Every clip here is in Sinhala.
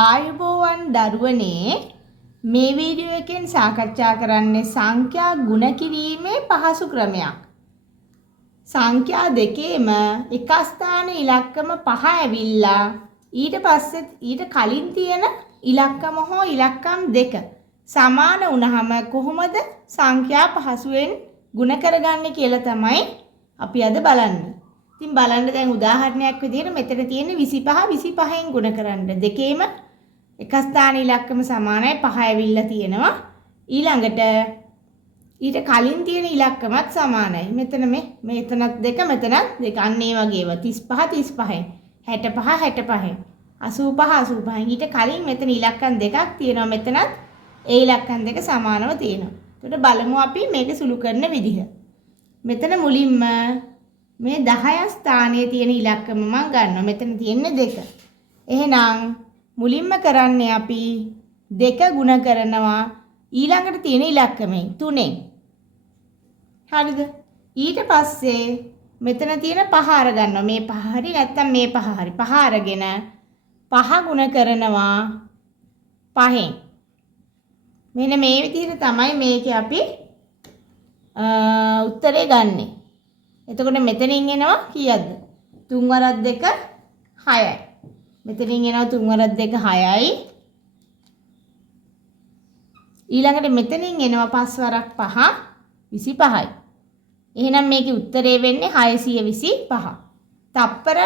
ආයුබෝවන් දරුවනේ මේ වීඩියෝ එකෙන් සාකච්ඡා කරන්නේ සංඛ්‍යා ගුණ කිරීමේ පහසු ක්‍රමයක්. සංඛ්‍යා දෙකේම එක ස්ථාන ඉලක්කම 5 ඇවිල්ලා ඊට පස්සේ ඊට කලින් තියෙන ඉලක්කම හෝ ඉලක්කම් දෙක සමාන වුණාම කොහොමද සංඛ්‍යා පහසුවෙන් ගුණ කරගන්නේ කියලා තමයි අපි අද බලන්නේ. ඉතින් බලන්න දැන් උදාහරණයක් විදිහට මෙතන තියෙන 25 25න් ගුණ කරන්න. දෙකේම එක ස්ථාන ඉලක්කම සමානයි 5 ඇවිල්ලා තියෙනවා. ඊළඟට ඊට කලින් තියෙන ඉලක්කමත් සමානයි. මෙතන මෙතනත් දෙක මෙතනත් දෙක. අන්න ඒ වගේව 35 35න් 65 65න් 85 85න් ඊට කලින් මෙතන ඉලක්කම් දෙකක් තියෙනවා. මෙතනත් ඒ ඉලක්කම් දෙක සමානව තියෙනවා. එතකොට බලමු අපි මේක සුළු කරන විදිහ. මෙතන මුලින්ම මේ 10 ස්ථානයේ තියෙන ඉලක්කම මම ගන්නවා. මෙතන තියෙන්නේ 2. එහෙනම් මුලින්ම කරන්නේ අපි 2 ගුණ කරනවා ඊළඟට තියෙන ඉලක්කමෙන් 3ෙන්. හරිද? ඊට පස්සේ මෙතන තියෙන 5 අරගන්නවා. මේ 5 හරි නැත්නම් මේ 5 හරි. 5 අරගෙන 5 ගුණ කරනවා 5ෙන්. මෙන්න මේ විදිහට තමයි මේකේ අපි උත්තරේ ගන්නෙ. එතකොට මෙතනින් එනවා කීයද? 3 වරක් 2 6යි. මෙතනින් එනවා 3 වරක් 2 6යි. ඊළඟට මෙතනින් එනවා 5 වරක් 5 25යි. එහෙනම් මේකේ උත්තරේ වෙන්නේ 625. තප්පර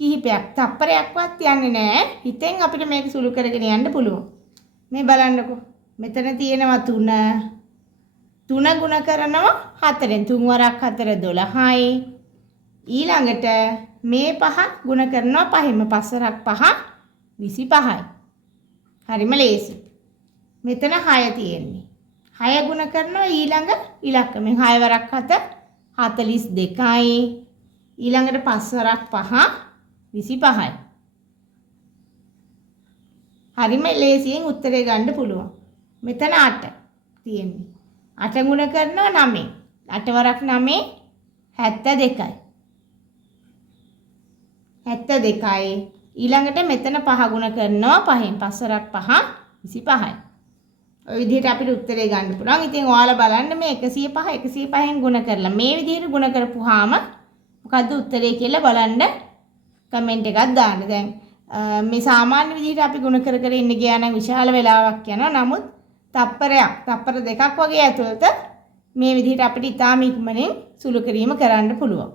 කිහිපයක්. තප්පරයක්වත් යන්නේ නැහැ. හිතෙන් අපිට මේක සුළු කරගෙන යන්න පුළුවන්. මේ බලන්නකෝ. මෙතන තියෙනවා 3 3 ගුණ කරනවා 4ෙන් 3 වරක් 4 12යි. ඊළඟට මේ 5 ගුණ කරනවා 5ෙන් 5 වරක් 5 25යි. හරිම ලේසි. මෙතන 6 තියෙන්නේ. 6 ගුණ කරනවා ඊළඟ ඉලක්කමෙන් 6 වරක් 7 42යි. ඊළඟට 5 වරක් 5 25යි. හරිම ලේසියෙන් උත්තරේ ගන්න පුළුවන්. මෙතන 8 තියෙන්නේ. 8 ගුණ කරනවා 9. 8 වරක් 9 72යි. 72යි. ඊළඟට මෙතන 5 ගුණ කරනවා 5ෙන් 5 වරක් 5 25යි. ඔය විදිහට අපිට උත්තරේ ගන්න පුළුවන්. ඉතින් ඔයාලා බලන්න මේ 105 105න් ගුණ කරලා මේ විදිහට ගුණ කරපුවාම මොකද්ද උත්තරේ කියලා බලන්න කමෙන්ට් එකක් දාන්න. දැන් මේ සාමාන්‍ය විදිහට අපි ගුණ කර කර ඉන්න ගියා නම් විශාල වෙලාවක් යනවා. නමුත් තප්පර දෙකක් වගේ ඇතුළත මේ විදිහට අපිට ඉතාම ඉක්මනින් සුළු කිරීම කරන්න පුළුවන්.